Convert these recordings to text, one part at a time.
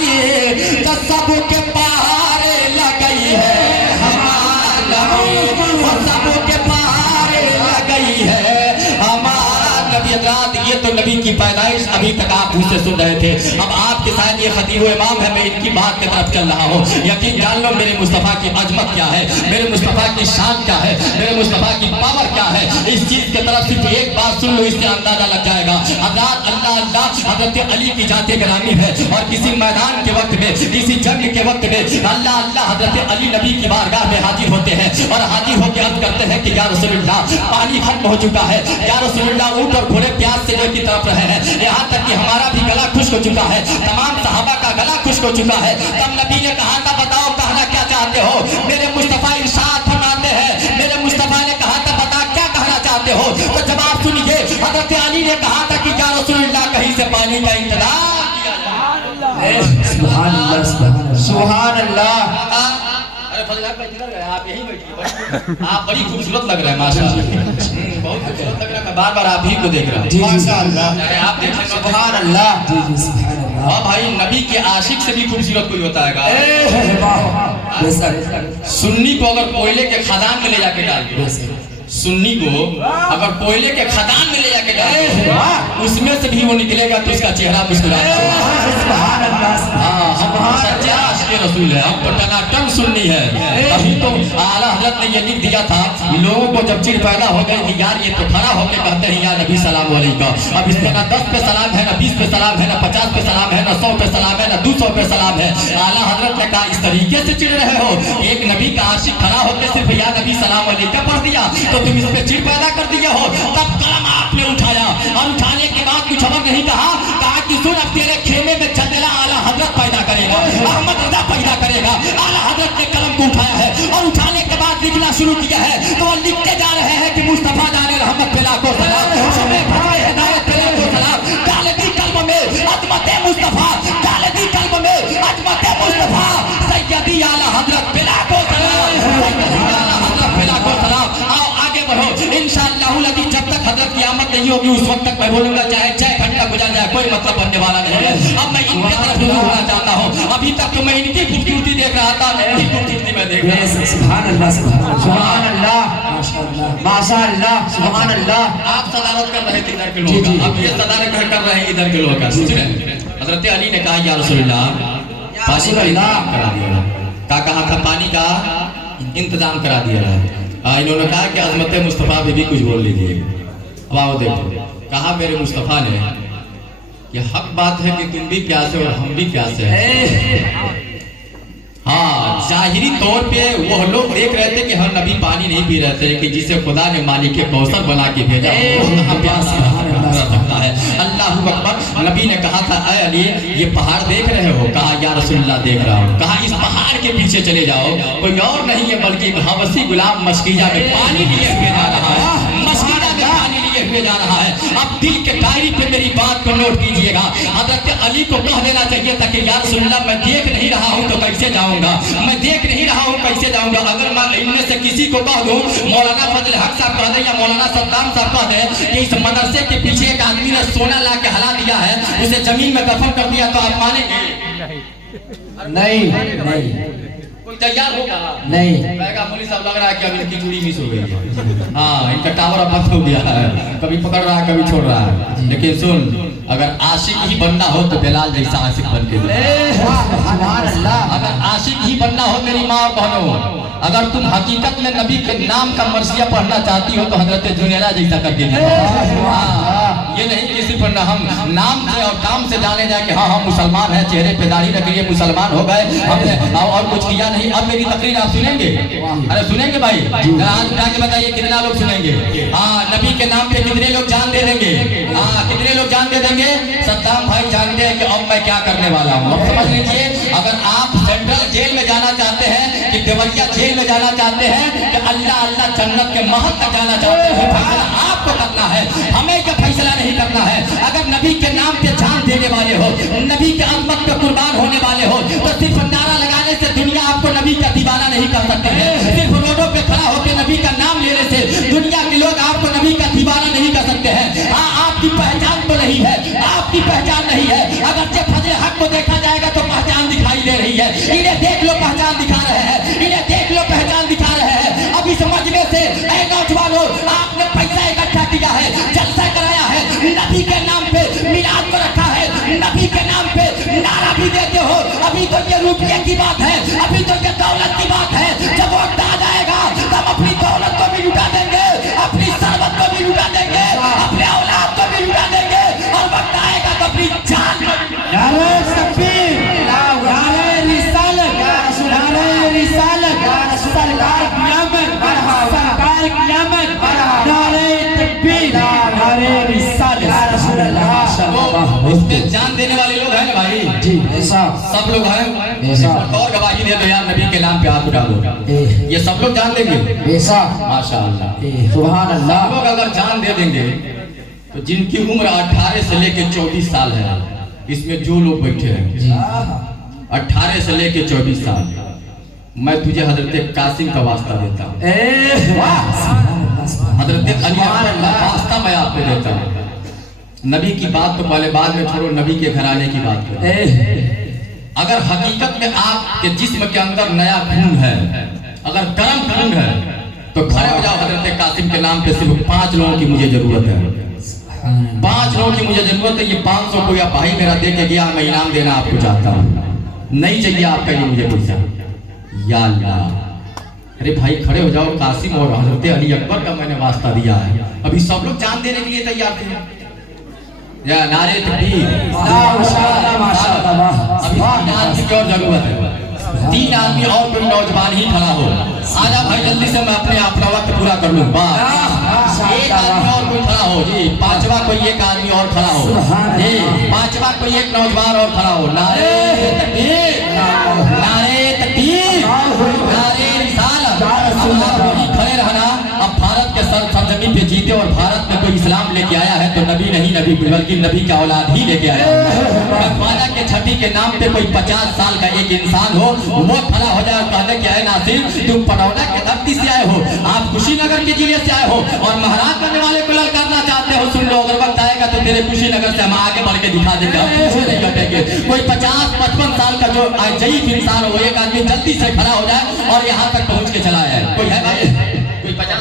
आई तो सबके पहाड़े लगई है हमारा नबी, सबके पहाड़े लगई है हमारा नबी। हज़रात ये तो नबी की पैदाइश अभी तक आप मुझसे सुन रहे थे। अब आपके साथ ये खतीब इमाम है, मैं इनकी बात की तरफ चल रहा हूँ। यकीन जान लो मेरे मुस्तफ़ा की अजमत क्या है, मेरे मुस्तफ़ा की शान क्या है, मेरे मुस्तफ़ा की पावर क्या है। इस चीज़ की तरफ सिर्फ एक बात सुन लो, इससे अंदाजा लग जाएगा। हज़रात अल्लाह अल्लाह हज़रत अली की जाते ग्रामी है और किसी मैदान के वक्त में, किसी जंग के वक्त में अल्लाह अल्लाह हज़रत अली नबी की बारगाह में हाजिर होते हैं और हाजिर होकर अर्ज करते हैं कि या रसूलुल्लाह पानी खत्म हो चुका है, या रसूलुल्लाह ऊँट और घोड़े प्यास से की तरफ रहे हैं, यहाँ तक कि हमारा भी गला खुश्क हो चुका है, तमाम सहाबा का गला खुश्क हो चुका है। तब नबी ने कहा था बताओ कहना क्या चाहते हो। मेरे मुस्तफ़ा इरशाद फरमाते हैं, मेरे मुस्तफ़ा ने कहा था बता क्या कहना चाहते हो। तो जवाब सुनिए, हज़रत अली ने कहा था कि या रसूलुल्लाह कहीं से पानी का इंतजाम किया जाए। सुभान अल्लाह, सुभान अल्लाह। आप यही बैठिए, आप बड़ी खूबसूरत लग रहे हैं माशाअल्लाह, बहुत खूबसूरत लग रहा है। मैं बार बार आप ही को देख रहा हूँ माशाअल्लाह। आप देख रहे हैं सुभान अल्लाह। हाँ भाई, नबी के आशिक से भी खूबसूरत कोई होता है सुन्नी को अगर कोयले के खदान में ले जाके डाल दो, सुन्नी को अगर कोयले के खदान में ले जाके डाल दो, उसमें से भी वो निकलेगा तो उसका चेहरा मुस्कुराता है। हम सच्चे आशिक़ रसूल है, हम तो टनाटन सुन्नी है। अभी तो आला हज़रत ने ये लिख दिया था, लोगों को जब चिड़ पैदा हो गई थी यार ये तो खड़ा होकर कहते हैं या नबी सलाम अलैकुम। अब इसमें ना 10 पे सलाम है, ना 20 पे सलाम है, ना 50 पे सलाम है, ना 100 पे सलाम है, ना 200 पे सलाम है। आला हज़रत ने कहा इस तरीके से चिड़ रहे हो, एक नबी का आशिक खड़ा होकर सिर्फ या नबी सलाम अलैकुम पढ़ दिया तो तुम इस पे चिड़ पैदा कर दिए हो। तब कलम आपने उठाया और उठाने के बाद कुछ और नहीं कहा कि सुन अब तेरे खेमे में चंदेला आला हज़रत पैदा करेगा, अहमद रज़ा पैदा करेगा। आला हज़रत ने कलम को उठाया है और उठाने के बाद लिखना शुरू किया है, तो वो लिखते जा रहे हैं कि मुस्तफ़ा जाने रहमत पे लाखों सलाम, हमें भजवे हिदायत पे लाखों सलाम, डाल दी कल्ब में अज़मत मुस्तफ़ा, डाल दी कल्ब में अज़मत मुस्तफ़ा, सैयदी आला हज़रत पे लाखों सलाम, सैयदी आला हज़रत पे लाखों सलाम। आओ आगे बढ़ो इंशाअल्लाह लगी, जब तक हज़रत की आमद नहीं होगी उस वक्त तक मैं बोलूंगा, चाहे 6 घंटा गुजर जाए कोई मतलब बनने वाला नहीं है। अब मैं इनके तरफ रुजू होना चाहता हूँ। अभी तक तो मैं इनकी खूबसूरती देख रहा था, इनकी खूबसूरती मैं देख रहा हूँ। सुभान अल्लाह, सुभान अल्लाह, माशाअल्लाह, माशाअल्लाह, सुभान अल्लाह। आप सदारत कर रहे थे इधर के लोग, अब ये सदारत कर रहे हैं इधर के लोग। सोच रहे हैं हज़रत अली ने कहा या रसूलुल्लाह पानी का इंतजाम करा दिया। क्या कहा था? पानी का इंतजाम करा दिया। इन्होंने कहा कि अज़मत मुस्तफ़ा भी कुछ बोल लीजिए। अब आओ देखो, कहा मेरे मुस्तफ़ा ने ये हक बात है कि तुम भी प्यासे और हम भी प्यासे हैं। हाँ, जाहिरी तौर पे वो लोग देख रहे थे कि हर नबी पानी नहीं पी रहे थे कि जिसे खुदा ने मालिक के कौसर बना के भेजा वो प्यास सकता है। अल्लाहु अकबर। नबी ने कहा था ऐ अली ये पहाड़ देख रहे हो? कहा या रसूलुल्लाह देख रहा हूँ। कहा इस पहाड़ के पीछे चले जाओ, कोई और नहीं है बल्कि हबशी गुलाम मशकीजा में पानी लिए हुए जा रहा है, मशकीजा में पानी लिए हुए जा रहा है। अब दिल के डायरी पे मेरी बात को नोट कीजिएगा। हज़रत अली को कह देना चाहिए था कि या रसूलुल्लाह मैं देख नहीं रहा हूँ तो कैसे जाऊँगा, मैं देख नहीं रहा हूँ कैसे जाऊँगा। अगर मैं इनमें से किसी को कह दूँ, मौलाना फजल हक साहब कह दे या मौलाना सद्दाम साहब कह दे कि इस मदरसे के पीछे एक आदमी ने सोना ला के हला दिया है, उसे जमीन में दफन कर दिया, तो आप मानेंगे? नहीं नहीं कोई तैयार होगा? नहीं। मौलवी साहब लग रहा है कि अब इनकी चूड़ी मिस हो गई है। हाँ, इनका टावर अब बंद हो गया है, कभी पकड़ रहा है कभी छोड़ रहा है। लेकिन सुन, अगर आशिक ही बनना हो तो बिलाल जैसा आशिक बन के, अगर आशिक ही बनना हो मेरी माँ और बहनों, अगर तुम हकीकत में नबी के नाम का मर्सिया पढ़ना चाहती हो तो हजरत जुनैरा जैसा करके ये नहीं कि सिर्फ हम नाम से और काम से जाने जाए कि हाँ हम मुसलमान हैं, चेहरे पे दाढ़ी रख लिए मुसलमान हो गए, हमने और कुछ किया नहीं। अब मेरी तकरीर आप सुनेंगे? अरे सुनेंगे भाई, हाथ उठा के बताइए कितना लोग सुनेंगे? हाँ, नबी के नाम पे कितने लोग जान दे देंगे? हाँ, कितने लोग जान दे देंगे? सद्दाम भाई जानते हैं कि अब मैं क्या करने वाला हूँ। अब समझ लीजिए, अगर आप सेंट्रल जेल में जाना चाहते हैं कि देवरिया जेल में जाना चाहते हैं कि अल्लाह अल्लाह जन्नत के महल तक जाना चाहते हैं, फैसला आपको करना है, हमें क्या फैसला नहीं करना है। अगर नबी के नाम पे जान देने वाले हो, नबी के अज़मत पे कुर्बान होने वाले हो, तो सिर्फ नारा लगाने से दुनिया आपको नबी का दीवाना नहीं कर सकती है। सिर्फ रोडों पे खड़ा होकर नबी का नाम लेने से दुनिया के लोग आपको नबी का दीवाना नहीं कर सकते हैं। हाँ, आपकी पहचान तो नहीं है, आपकी पहचान नहीं है। अगर जब फजल हक को देखा जाएगा तो पहचान दिखाई दे रही है। इन्हें देख लो पहचान दिखा रहे हैं, इन्हें देख लो पहचान दिखा रहे हैं। अभी समझ में से ऐ नौजवानों, आपने पैसा इकट्ठा किया है, जलसा कराया है, नबी के नाम पे मिलाद को रखा है, नबी के नाम पे नारा भी देते हो। अभी तो ये रुपये की बात है, अभी तो ये दौलत की बात है। जब वक्त आ जाएगा तब अपनी दौलत को भी लुटा देंगे, अपनी सरबत को भी लुटा देंगे, अपने औलाद को भी लुटा देंगे, और वक्त आएगा तो अपनी जान को भी। नारे तकबीर, नारे रिसालत, नारे रिसालत, सरकार क़यामत, सरकार क़यामत, नारे तकबीर, नारे रिसालत। इसमें जान देने वाले लोग हैं ना भाई जी ऐसा सब लोग हैं। ऐसा और गवाही दे दो यार, नबी के नाम पे हाथ उठा दो, ये सब लोग जान देंगे। ऐसा माशाअल्लाह, सुभान अल्लाह। सब लोग अगर जान दे देंगे तो जिनकी उम्र 18 से लेके 24 साल है, इसमें जो लोग बैठे हैं 18 से लेके 24 साल, मैं तुझे हजरत कासिम का वास्ता देता हूँ, हजरत अली का वास्ता मैं आपको देता हूँ। नबी की बात तो पहले बाद में छोड़ो, नबी के घराने की बात करो। अगर हकीकत में आपके जिस्म के अंदर नया खून है, अगर गर्म खून है, तो खड़े हो जाओ हजरत कासिम के नाम पे। सिर्फ 5 लोगों की मुझे जरूरत है, 5 लोगों की मुझे जरूरत है। ये 500 को या भाई मेरा दे के गया, मैं इनाम देना आपको चाहता हूँ, नहीं चाहिए आपका ये मुझे पैसा। या अल्लाह, अरे भाई खड़े हो जाओ, कासिम और हजरत अली अकबर का मैंने वास्ता दिया है। अभी सब लोग जान देने के लिए तैयार थे। या नारे तकबीर, अभी 3 आदमी की और जरूरत है, 3 आदमी और कोई नौजवान ही खड़ा हो। आजा भाई जल्दी से, मैं अपना वक्त पूरा कर लूँ। एक आदमी और कोई खड़ा हो जी, 5वां कोई एक आदमी और खड़ा हो जी, 5वां कोई एक नौजवान और खड़ा हो। नारे तकबीर, नारे तकबीर, नारे रिसालत। खड़े रहना। अब भारत के सरजमीन पे जीते और भारत में कोई इस्लाम लेके आया है तो नबी नहीं, नबी बल्कि नबी का औलाद ही लेके आया है। ख्वाजा के छठी के नाम पे कोई 50 साल का एक इंसान हो, वो खड़ा हो जाए और कहने क्या है, नासिर तुम पटौदा के धरती से आए हो, आप कुशीनगर के जिले से आए हो और महाराज बनने वाले को ललकारना चाहते हो। सुन लो, अगर वक्त आएगा तो तेरे कुशीनगर से हम आगे बढ़ के दिखा देंगे, पीछे नहीं हटेंगे। कोई 50-55 साल का जो जईफ इंसान हो, एक आदमी जल्दी से खड़ा हो जाए और यहाँ तक पहुँच के चला है। कोई है भाई? कोई 50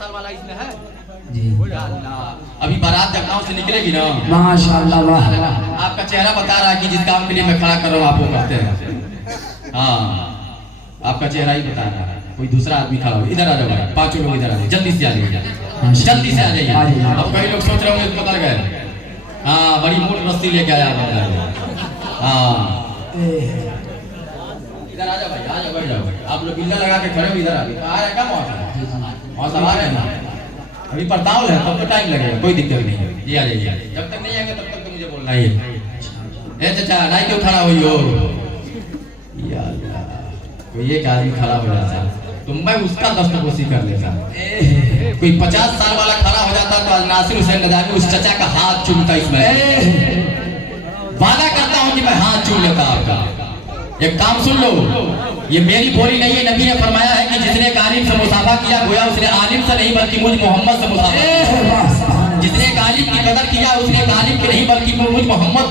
साल वाला इसमें है जी? अभी बारात जब गाँव से निकलेगी ना, माशाअल्लाह, आपका चेहरा बता रहा है कि जिस काम के लिए मैं खड़ा कर रहा हूँ आप वो करते हैं। हाँ, आपका चेहरा ही बता रहा है। कोई दूसरा आदमी खड़ा हो, इधर आ जाओ भाई, 5 लोग इधर आ जाइए, जल्दी से आ जाइए, जल्दी से आ जाइए। अब कई लोग सोच रहे होंगे बदल गए। हाँ, बड़ी मोटी रस्सी लेके आया बदल। हाँ, इधर आ जाओ भाई, आ जाओ, बैठ जाओ। आप लोग बिल्ला लगा के खड़े हो, इधर आ गए। आ रहे हैं क्या वहाँ सवार है ना? अभी परताव है, तब तो टाइम लगेगा, कोई दिक्कत नहीं है जी। आ जाइए, जब तक नहीं आएंगे तब तक तो मुझे बोलना ही है। ए चाचा, नाई क्यों खड़ा हुई हो? या अल्लाह, कोई एक आदमी खड़ा हो जाता तो मैं उसका दस्तकोसी कर लेता। कोई 50 साल वाला खड़ा हो जाता तो नासिर हुसैन नदावी उस चचा का हाथ चूमता। इसमें वादा करता हूँ कि मैं हाथ चूम लेता आपका। एक काम सुन लो, ये मेरी बोली नहीं है, नबी ने फरमाया है कि जिसने एक आलिम से मुसाफा किया, गोया उसने आलिम से नहीं बल्कि मुझ मोहम्मद से मुसाफा किया। जिसने एक आलिम की कदर किया, उसने एक आलिम की नहीं बल्कि मुझ मोहम्मद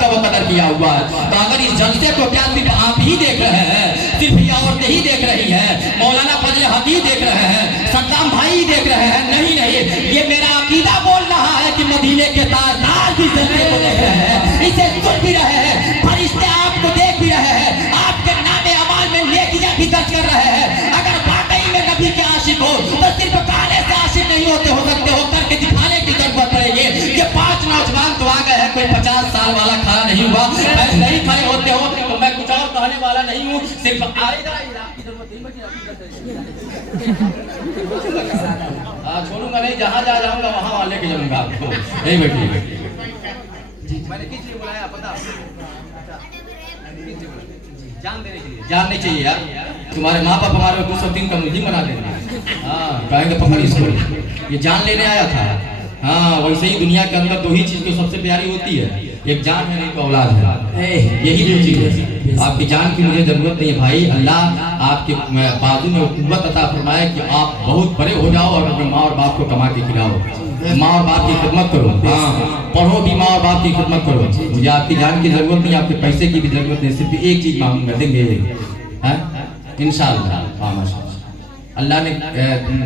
का वो कदर किया हुआ है। तो अगर इस जलसे को क्या सिर्फ आप ही देख रहे हैं, सिर्फ ये औरतें ही देख रही हैं, मौलाना फजल हक ही देख रहे हैं, सद्दाम भाई ही देख रहे हैं? नहीं नहीं, ये मेरा अकीदा बोल रहा है कि मदीने के ताजदार भी जलसे को देख रहे हैं, इसे सुन भी रहे हैं, फरिश्ते आपको देख भी रहे हैं, आपके नामे अमाल में नेकियां भी दर्ज कर रहे हैं। अगर वाकई में नबी के आशिक हो तो सिर्फ कहने से आशिक नहीं होते, हो सकते हो करके दिखाने की जरूरत पड़ेगी। ये 5 नौजवान तो आ गए हैं, कोई 50 साल वाला खड़ा नहीं हुआ। ऐसे नहीं खड़े होते हो तो मैं कुछ और कहने वाला नहीं हूँ, सिर्फ आपकी जरूरत छोड़ूंगा नहीं, जहाँ जा जाऊंगा वहाँ वाले के जाऊंगा आपको। नहीं बैठिए, मैंने किस लिए बुलाया पता? जान देने के लिए। जान नहीं चाहिए यार, तुम्हारे माँ बाप हमारे 203 का मुझे बना देंगे। हाँ, कहेंगे पकड़ इसको, ये जान लेने आया था। हाँ, वैसे ही दुनिया के अंदर 2 ही चीज तो सबसे प्यारी होती है, एक जान है, नहीं तो औलाद है। यही 2 चीज है। आपकी जान की मुझे जरूरत नहीं है भाई। अल्लाह आपके बाजू में कुव्वत अता फरमाए कि आप बहुत बड़े हो जाओ और अपने माँ और बाप को कमा के खिलाओ। माँ और बाप की खिदमत करो। हाँ, पढ़ो भी, माँ और बाप की खिदमत करो। मुझे आपकी जान की जरूरत नहीं, आपके पैसे की भी जरूरत नहीं, सिर्फ एक चीज मांगूंगा, देंगे इंशाअल्लाह। हाँ माशाअल्लाह। अल्लाह ने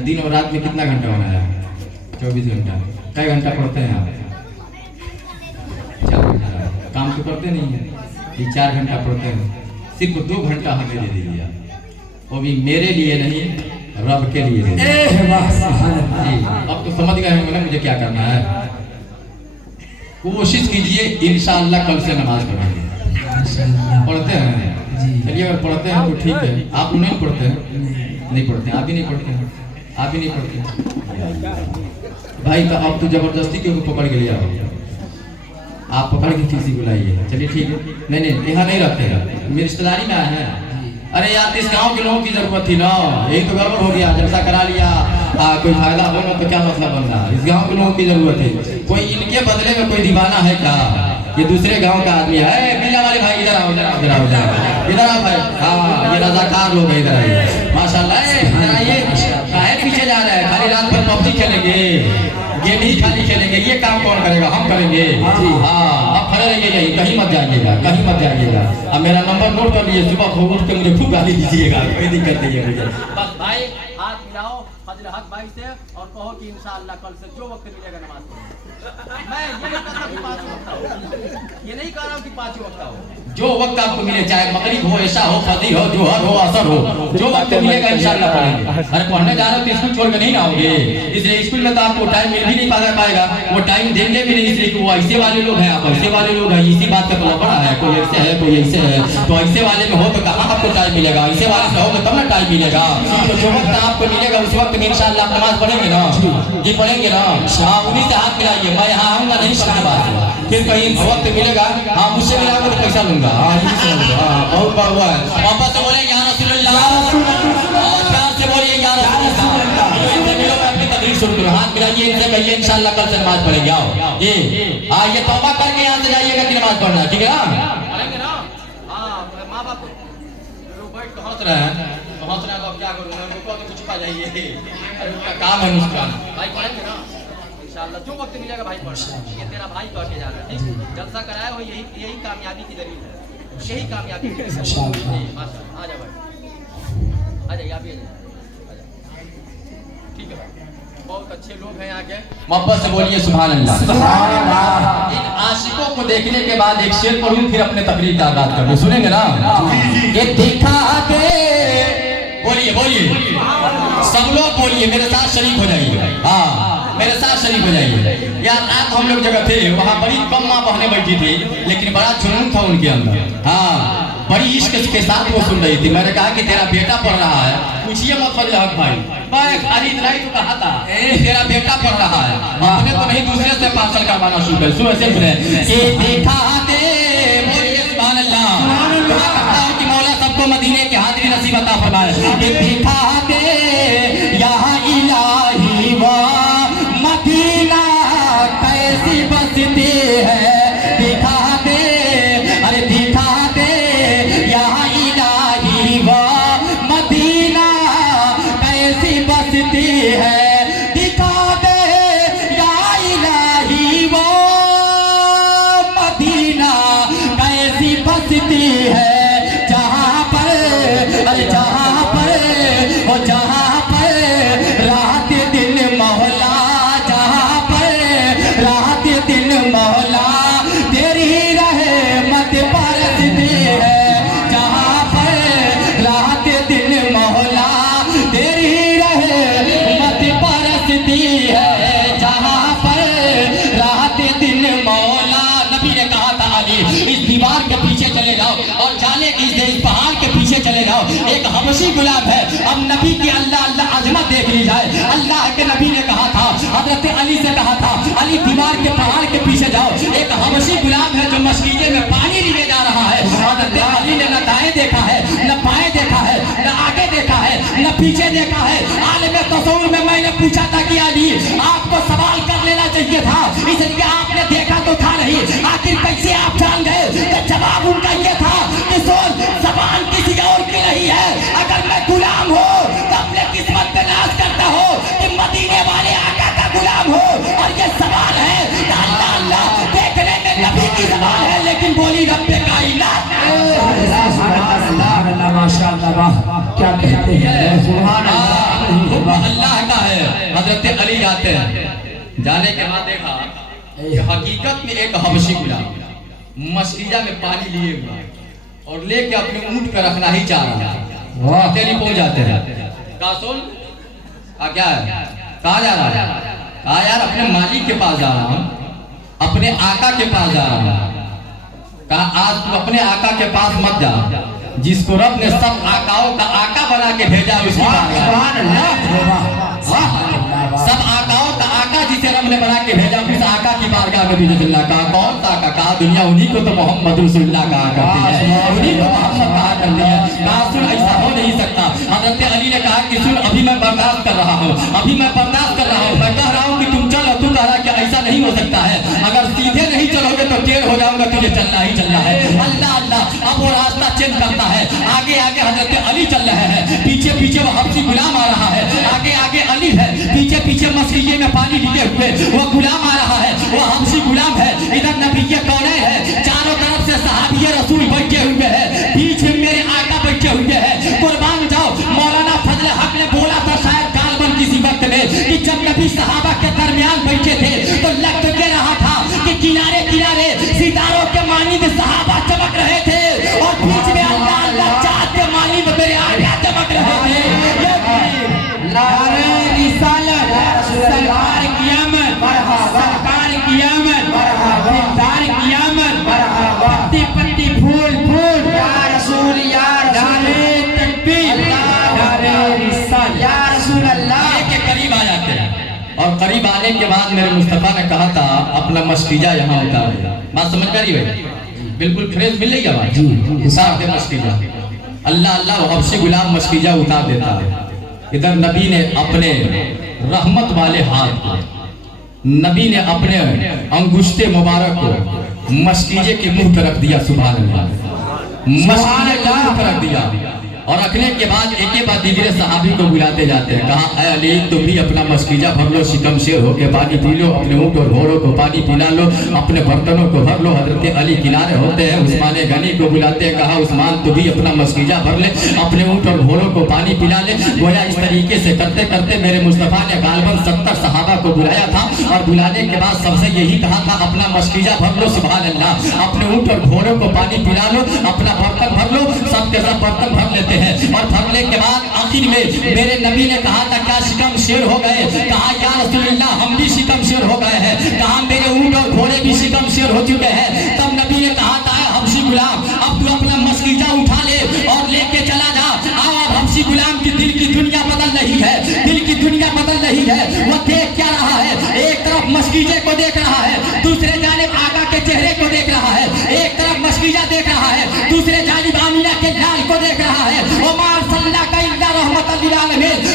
दिन और रात में कितना घंटा बनाया? 24 घंटा। कई घंटा पढ़ते हैं आप? 4 घंटा। काम तो करते नहीं है, ये 4 घंटा पढ़ते हैं। सिर्फ 2 घंटा हमें दे दीजिए, वो भी मेरे लिए नहीं, रब के लिए दे दीजिए। अब तो समझ गए होंगे ना मुझे क्या करना है। कोशिश कीजिए, इंशाअल्लाह कल से नमाज पढ़ेंगे। पढ़ते हैं? चलिए, अगर पढ़ते हैं तो ठीक है। आप नहीं पढ़ते हैं? नहीं पढ़ते, आप भी नहीं पढ़ते हैं, आप भी नहीं पढ़ते भाई। तो अब तो जबरदस्ती क्यों पकड़ के लिया? आप पकड़ के किसी बुलाइए, चलिए ठीक है। नहीं, यहाँ नहीं रखते हैं, मेरी रिश्तेदारी में आए हैं। अरे यार, इस गांव के लोगों की जरूरत थी ना, यही तो गड़बड़ हो गया। जलसा करा लिया, कोई फायदा हो ना तो क्या मसला बन रहा? इस गांव के लोगों की जरूरत है। कोई इनके बदले में कोई दीवाना है क्या? ये दूसरे गांव का आदमी है। बीजा वाले भाई इधर आओ, इधर आओ, इधर आओ, इधर आओ भाई। हाँ, ये रजाकार लोग हैं, इधर आइए। माशाल्लाह, इधर आइए। काहे पीछे जा रहे हैं? खाली रात भर पबजी खेलेंगे, गेम ही खाली खेलेंगे। ये काम कौन करेगा? हम करेंगे। हाँ, आप खड़े रहिए यहीं, कहीं मत जाइएगा, कहीं मत जाइएगा। अब मेरा नंबर नोट कर लीजिए, सुबह उठ के मुझे खूब गाली दीजिएगा, कोई दिक्कत नहीं है मुझे। बस भाई हाथ मिलाओ फजल हक भाई से और कहो कि इंशाअल्लाह कल से जो वक्त मिलेगा नमाज पढ़ो। मैं ये नहीं कहता कि 5 वक्त हो, ये नहीं कह रहा हूँ कि 5 वक्त हो, जो वक्त आपको मिले, चाहे मगरिब हो, ऐसा हो, फजर हो, जोहर हो, असर हो, जो वक्त मिलेगा इंशाअल्लाह पढ़ेंगे। अरे पढ़ने जा रहे हो तो स्कूल छोड़ के नहीं ना आओगे, इसलिए स्कूल में तो आपको टाइम मिल भी नहीं पाएगा, वो टाइम देंगे भी नहीं, इसलिए कि वो ऐसे वाले लोग हैं, आप ऐसे वाले लोग हैं। इसी बात का तो बड़ा है, कोई ऐसे है, कोई ऐसे है। तो ऐसे वाले में हो तो कहाँ आपको टाइम मिलेगा? ऐसे वाले में होगा तब ना टाइम मिलेगा। तो जो वक्त आपको मिलेगा उस वक्त में इंशाअल्लाह आप नमाज पढ़ेंगे ना? जी पढ़ेंगे ना? हाँ, उन्हीं से हाथ मिलाइए। मैं यहाँ आऊँगा नहीं, पढ़ने बात फिर कहीं वक्त मिलेगा, हाँ मुझसे मिलाऊंगा तो पैसा लूंगा। बहुत बार हुआ है। वापस से बोले या रसूलुल्लाह, और प्यार से बोलिए या रसूलुल्लाह। इनसे मिलो, मैं अपनी तकरीर शुरू करूँ। हाथ मिलाइए, इनसे कहिए इंशाअल्लाह कल से नमाज पढ़ेंगे। आओ ये, हाँ ये तौबा करके यहाँ से जाइएगा कि नमाज पढ़ना, ठीक है ना? पढ़ेंगे ना? हाँ, माँ बाप लोग बैठ के हंस रहे हैं, तो हंस रहे हैं तो अब क्या करूँ? उनको तो छुपा जाइए, उनका काम है मुस्कुराना। भाई पढ़ेंगे ना इंशाअल्लाह, जो वक्त मिलेगा भाई पढ़ना। ये तेरा भाई कह के जा रहा है, ठीक? जलसा कराया हो, यही कामयाबी की दलील है, यही कामयाबी की दलील है। माशाअल्लाह, आ जा भाई, आ जाइए, आप ये ठीक है भाई। बहुत अच्छे लोग हैं यहाँ के, मोहब्बत से बोलिए सुभान अल्लाह, सुभान अल्लाह। इन आशिकों को देखने के बाद एक शेर पढ़ूं, फिर अपने तकरीर का आगाज कर दो, सुनेंगे ना? ये दिखा के बोलिए, बोलिए सब लोग बोलिए, मेरे साथ शरीक हो जाइए। हाँ, मेरे साथ शरीक हो जाइए। यार रात हम लोग जगह थे, वहाँ बड़ी कम माँ बहने बैठी थी, लेकिन बड़ा जुनून था उनके अंदर। हाँ, बड़ी इश्क के साथ वो सुन रही थी। मैंने कहा कि तेरा बेटा पढ़ रहा है, पूछिए मत फजल हक भाई, मैं खाली इतना ही तो कहा था, तेरा बेटा पढ़ रहा है, आपने तो नहीं दूसरे से पार्सल करवाना शुरू कर। सुने से सुने, ये देखा दे, बोलिए सुभान अल्लाह। दुआ करता हूँ कि मौला सबको मदीने की हाजिरी नसीब अता फरमाए। ये देखा दे यहाँ इलाही वा मदीना कैसी बसती है, दिखा दे, अरे दिखा दे यहाँ इलाही वा मदीना कैसी बसती है, दिखा दे यहाँ इलाही वा मदीना कैसी बसती है। जहाँ पर, अरे जहाँ पर, ओ जहाँ पर रात दिन मौला, जहाँ पर रात दिन मौला तेरी रहमत बरसती है, जहाँ पर रात दिन मौला तेरी रहमत बरसती है, जहाँ पर रात दिन मौला। नबी ने कहा था अली, इस दीवार के पीछे चले जाओ और जाने की इस पहाड़ के पीछे चले जाओ, एक हबशी गुलाम है। अब नबी की अल्लाह अल्लाह अजमत देख ली जाए। अल्लाह के नबी ने कहा था, हजरत अली से कहा था, अली दीवार के पहाड़ के पीछे जाओ, एक हबशी गुलाम है जो मशकीजे में पानी लिए जा रहा है। हजरत अली ने न दाएं देखा है, न बाएं देखा है, न आगे देखा है, न पीछे देखा है। आलिम तसव्वुर में मैंने पूछा था कि अली आपको सवाल कर लेना चाहिए था, इसलिए आपने देखा तो था नहीं, आखिर कैसे आप जान गए? तो जवाब उनका ये था कि सोच जबान किसी और की नहीं है, अगर मैं गुलाम हो तो अपने किस्मत पे नाज करता हो कि मदीने वाले आका का गुलाम हो, और क्या कहते हैं सुभान हुक्म अल्लाह अल्लाह का है। हजरत अली जाते हैं, जाने के बाद देखा कि हकीकत में एक हबशी गुलाम मस्जिदा में पानी लिए हुआ और लेके अपने ऊंट पे रखना ही चाह रहा है। तेरी पहुंच जाते हैं, कहा सुन क्या है, कहा जा रहा है, कहा यार अपने मालिक के पास जा रहा हूँ, अपने आका के पास जा रहा हूँ। कहा आज तू अपने आका के पास मत जा, जिसको रब ने सब आकाओं का आका बना के भेजा उसकी सुभान अल्लाह सब आकाओं का आका जिसे रब ने बना के भेजा उस आका की बारगाह में तुझे चलना। कहा कौन सा आका? कहा दुनिया उन्हीं को तो मोहम्मद रसूलुल्लाह कहा करती है, उन्हीं को मोहम्मद कहा करती है। कहा सुन ऐसा हो नहीं सकता। हजरत अली ने कहा कि सुन अभी मैं बर्दाश्त कर रहा हूँ, अभी मैं बर्दाश्त कर रहा हूँ, मैं कह रहा हूँ कि तुम चलो। तू कह रहा कि ऐसा नहीं हो सकता है, अगर सीधे नहीं चलोगे तो टेढ़ हो जाऊंगा, तुझे चलना ही चलना है। अल्लाह अल्लाह अब वो रास्ता चेंज करता है। आगे आगे हजरत अली चल रहे हैं, पीछे पीछे वो हबशी गुलाम आ रहा है। आगे आगे अली है, पीछे पीछे मसीहे में पानी लिए हुए वो गुलाम आ रहा है, वो हबशी गुलाम है। इधर नबी कौनैन है, चारों तरफ से सहाबी रसूल बैठे हुए हैं, बीच में मेरे आका बैठे हुए हैं। कुर्बान जाओ, मौलाना फजल हक ने बोला था शायद गालबन किसी वक्त में कि जब नबी सहाबा के दरमियान बैठे थे तो लग तो के रहा था कि किनारे किनारे सितारों के मानिंद सहाबा चमक रहे थे और बीच में अल्लाह अल्लाह चाहत के मानिंद मेरे आका चमक रहे थे। नारे रिसालत सरकार क़यामत सरकार क़यामत सरकार क़यामत पत्ती पत्ती फूल फूल या रसूल नारे तकबीर नारे रिसालत या रसूल अल्लाह के करीब आ जाते हैं। और करीब आने के बाद मेरे मुस्तफा ने कहा था अपना मस्कीजा यहाँ उतार। बात समझ में आ रही है? बिल्कुल फ्रेश मिल रही आवाज, साफ है मस्कीजा। अल्लाह अल्लाह हबशी गुलाम मस्कीजा उतार देता है। इधर नबी ने अपने रहमत वाले हाथ को, नबी ने अपने अंगुष्ठे मुबारक को मस्कीजे के मुंह पर रख दिया। सुभान अल्लाह, मस्कीजे के मुंह पर रख दिया और रखने के बाद एक बाद दीगरे सहाबी को बुलाते जाते हैं। कहा ऐ अली तुम भी अपना मस्कीजा भर लो, शिकम शेर होके पानी पी लो, अपने ऊँट और घोड़ों को पानी पिला लो, अपने बर्तनों को भर लो। हजरत अली किनारे होते हैं, उस्मान गनी को बुलाते हैं। कहा उस्मान तू भी अपना मस्कीजा भर ले, अपने ऊँट और घोड़ों को पानी पिला ले। गोया इस तरीके से करते करते मेरे मुस्तफा ने गालबन 70 सहाबा को बुलाया था और बुलाने के बाद सबसे यही कहा था अपना मस्कीजा भर लो। सुभान अल्लाह, अपने ऊँट और घोड़ों को पानी पिला लो, अपना बर्तन भर लो। सबके सब बर्तन भर लेते हैं और भरने के बाद आखिर में मेरे नबी ने कहा था क्या शिकम शेर हो गए? कहा या रसूलुल्लाह हम भी शिकम शेर हो गए हैं। कहा मेरे ऊंट और घोड़े भी शिकम शेर हो चुके हैं। तब नबी ने कहा था हबशी गुलाम अब तू अपना मस्कीजा उठा ले और लेके चला जा। आओ अब हबशी गुलाम की दिल की दुनिया बदल रही है, दिल की दुनिया बदल रही है। वो देख क्या रहा है? एक तरफ मस्कीजे को देख रहा है, दूसरे जानिब आका के चेहरे को देख रहा है। एक तरफ मस्कीजा देख रहा है, दूसरे जानिब आमिना के लाल को देख रहा है।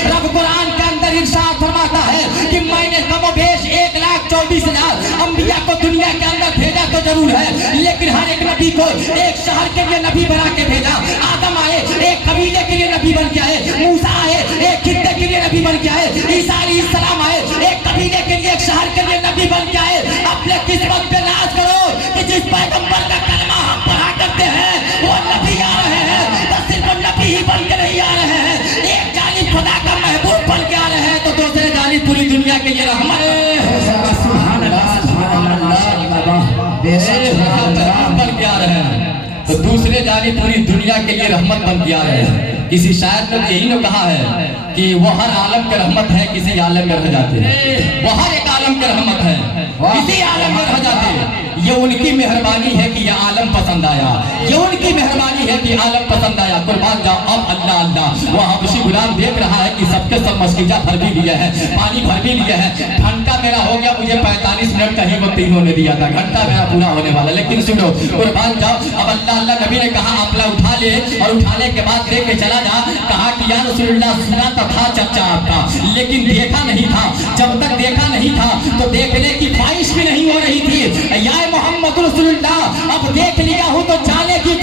रब कुरान के अंदर इरशाद फरमाता है कि मैंने कमोबेश 1,24,000 अंबिया को दुनिया के अंदर भेजा तो जरूर है, लेकिन हर एक नबी को एक शहर के लिए नबी बना के भेजा। आदम आए एक कबीले के लिए नबी बन के आए, मूसा आए एक खित्ते के लिए नबी बन के आए, ईसा अलैहिस्सलाम आए एक कबीले के लिए एक शहर के लिए नबी बन के आए। अपने किस्मत पे नाज करो कि जिस पैगंबर का कलमा हम पढ़ा करते हैं वो नबी आ रहे हैं, तो सिर्फ नबी ही बन के नहीं आ रहे हैं, एक जानिब खुदा का महबूब बन के आ रहे हैं तो दूसरे जानिब पूरी दुनिया के ये रहमत बन के आ रहे हैं, तो दूसरे जानिब पूरी दुनिया के लिए रहमत बन के आ रहे हैं। किसी शायर ने यही ने कहा है कि वो हर आलम के रहमत है, किसी आलम में रह जाते हैं। वो हर एक आलम के रहमत है, किसी आलम में रह जाते हैं। ये उनकी मेहरबानी है कि ये आलम पसंद आया, ये उनकी मेहरबानी है कि आलम पसंद आया। कुर्बान जाओ अब अल्लाह अल्लाह वो हबशी गुलाम देख रहा है कि सबके सब मस्कीजा भर भी लिए हैं, पानी भर भी लिए हैं। घंटा मेरा हो गया, मुझे 45 मिनट का ही वो तीनों ने दिया था, घंटा मेरा पूरा होने वाला। लेकिन सुनो कुर्बान जाओ अब अल्लाह अल्लाह नबी ने कहा अपना उठा ले और उठाने के बाद लेके चला जा। कहा कि या रसूलुल्लाह सुना तो था चर्चा आपका, लेकिन देखा नहीं था। जब तक देखा नहीं था तो देखने की ख्वाहिश भी नहीं हो रही थी। या मोहम्मद रसूलुल्लाह अब देख लिया हूँ तो जाने की